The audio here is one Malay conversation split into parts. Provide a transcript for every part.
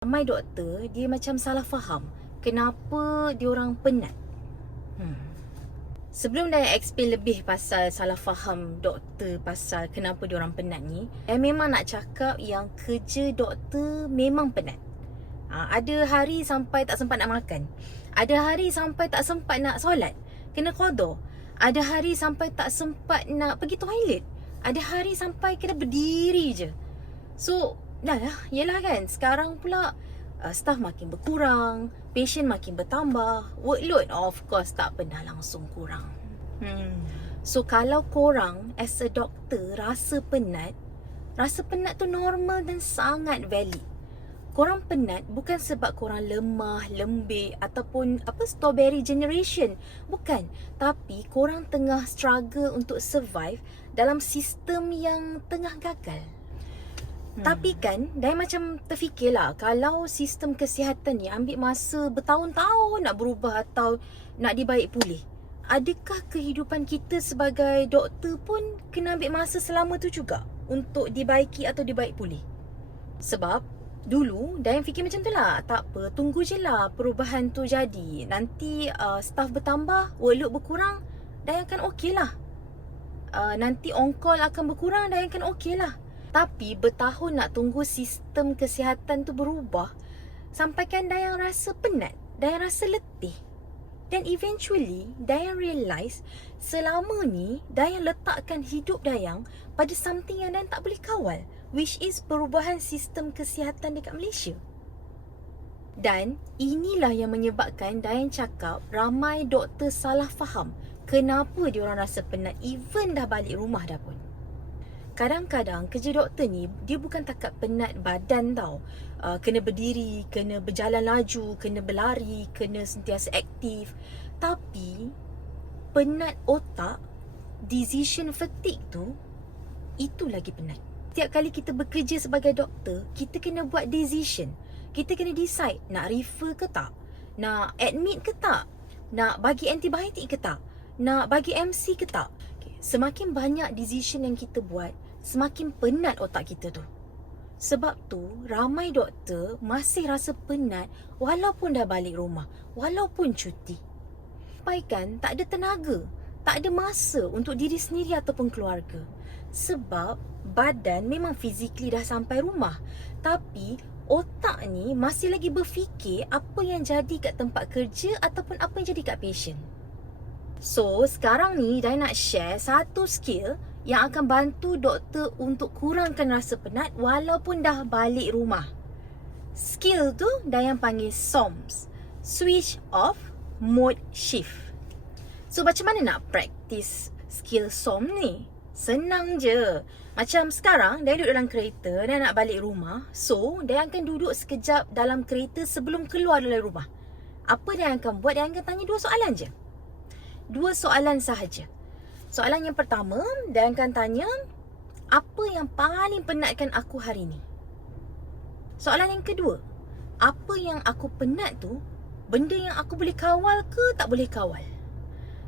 Ramai doktor, dia macam salah faham kenapa diorang penat. Sebelum saya explain lebih pasal salah faham doktor pasal kenapa diorang penat ni, saya memang nak cakap yang kerja doktor memang penat. Ada hari sampai tak sempat nak makan. Ada hari sampai tak sempat nak solat, kena qada. Ada hari sampai tak sempat nak pergi toilet. Ada hari sampai kena berdiri je. So, dah lah, yelah kan, sekarang pula staff makin berkurang, patient makin bertambah, workload of course tak pernah langsung kurang. So kalau korang as a doctor rasa penat tu normal dan sangat valid. Korang penat bukan sebab korang lemah, lembik ataupun strawberry generation. Bukan. Tapi korang tengah struggle untuk survive dalam sistem yang tengah gagal. Tapi kan, dah macam terfikirlah, kalau sistem kesihatan ni ambil masa bertahun-tahun nak berubah atau nak dibaik pulih, adakah kehidupan kita sebagai doktor pun kena ambil masa selama tu juga untuk dibaiki atau dibaik pulih? Sebab dulu Dayang fikir macam tu lah, tak apa, tunggu je lah perubahan tu jadi. Nanti staff bertambah, workload berkurang, Dayang akan okey lah. Nanti on call akan berkurang, Dayang akan okey lah. Tapi bertahun nak tunggu sistem kesihatan tu berubah, sampaikan Dayang rasa penat, Dayang rasa letih. Dan eventually Dayang realise selama ni Dayang letakkan hidup Dayang pada something yang Dayang tak boleh kawal, which is perubahan sistem kesihatan dekat Malaysia. Dan inilah yang menyebabkan Dayang cakap ramai doktor salah faham kenapa diorang rasa penat even dah balik rumah dah pun. Kadang-kadang kerja doktor ni dia bukan takat penat badan tau. Kena berdiri, kena berjalan laju, kena berlari, kena sentiasa aktif. Tapi penat otak, decision fatigue tu, itu lagi penat. Setiap kali kita bekerja sebagai doktor, kita kena buat decision. Kita kena decide nak refer ke tak, nak admit ke tak, nak bagi antibiotik ke tak, nak bagi MC ke tak. Semakin banyak decision yang kita buat, semakin penat otak kita tu. Sebab tu, ramai doktor masih rasa penat walaupun dah balik rumah, walaupun cuti. Sampaikan tak ada tenaga, tak ada masa untuk diri sendiri ataupun keluarga. Sebab badan memang physically dah sampai rumah, tapi otak ni masih lagi berfikir apa yang jadi kat tempat kerja ataupun apa yang jadi kat patient. So, sekarang ni Dayang nak share satu skill yang akan bantu doktor untuk kurangkan rasa penat walaupun dah balik rumah. Skill tu Dayang panggil SOMS, Switch Off Mode Shift. So, macam mana nak practice skill SOMS ni? Senang je. Macam sekarang, Dayang duduk dalam kereta dan nak balik rumah. So, Dayang akan duduk sekejap dalam kereta sebelum keluar dari rumah. Apa Dayang akan buat? Dayang akan tanya 2 soalan je. 2 soalan sahaja. Soalan yang pertama, Dayang akan tanya, apa yang paling penatkan aku hari ni? Soalan yang kedua, apa yang aku penat tu, benda yang aku boleh kawal ke tak boleh kawal?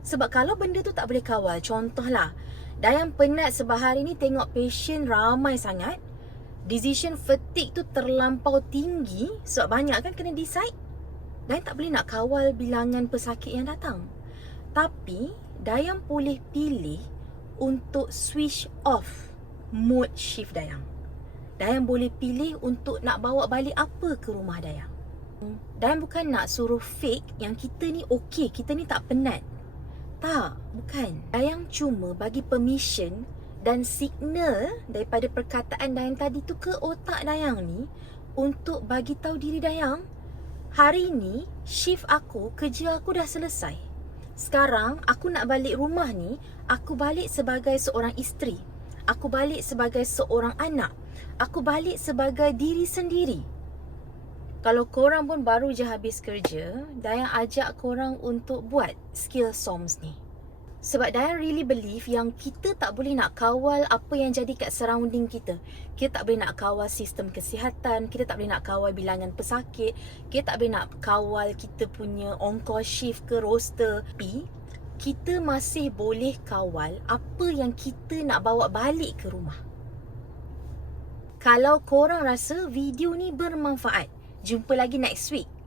Sebab kalau benda tu tak boleh kawal, contohlah, Dayang penat sebab hari ni tengok patient ramai sangat, decision fatigue tu terlampau tinggi, sebab banyak kan kena decide, Dayang tak boleh nak kawal bilangan pesakit yang datang. Tapi Dayang boleh pilih untuk switch off mode shift Dayang. Dayang boleh pilih untuk nak bawa balik apa ke rumah Dayang. Dayang bukan nak suruh fake yang kita ni okey, kita ni tak penat. Tak, bukan. Dayang cuma bagi permission dan signal daripada perkataan Dayang tadi tu ke otak Dayang ni untuk bagi tahu diri Dayang, hari ni shift aku, kerja aku dah selesai. Sekarang aku nak balik rumah ni, aku balik sebagai seorang isteri. Aku balik sebagai seorang anak. Aku balik sebagai diri sendiri. Kalau korang pun baru je habis kerja, Dayang ajak korang untuk buat skill SOMS ni. Sebab Dayang really believe yang kita tak boleh nak kawal apa yang jadi kat surrounding kita. Kita tak boleh nak kawal sistem kesihatan, kita tak boleh nak kawal bilangan pesakit, kita tak boleh nak kawal kita punya on-call shift ke roster. Tapi kita masih boleh kawal apa yang kita nak bawa balik ke rumah. Kalau korang rasa video ni bermanfaat, Jumpa lagi next week.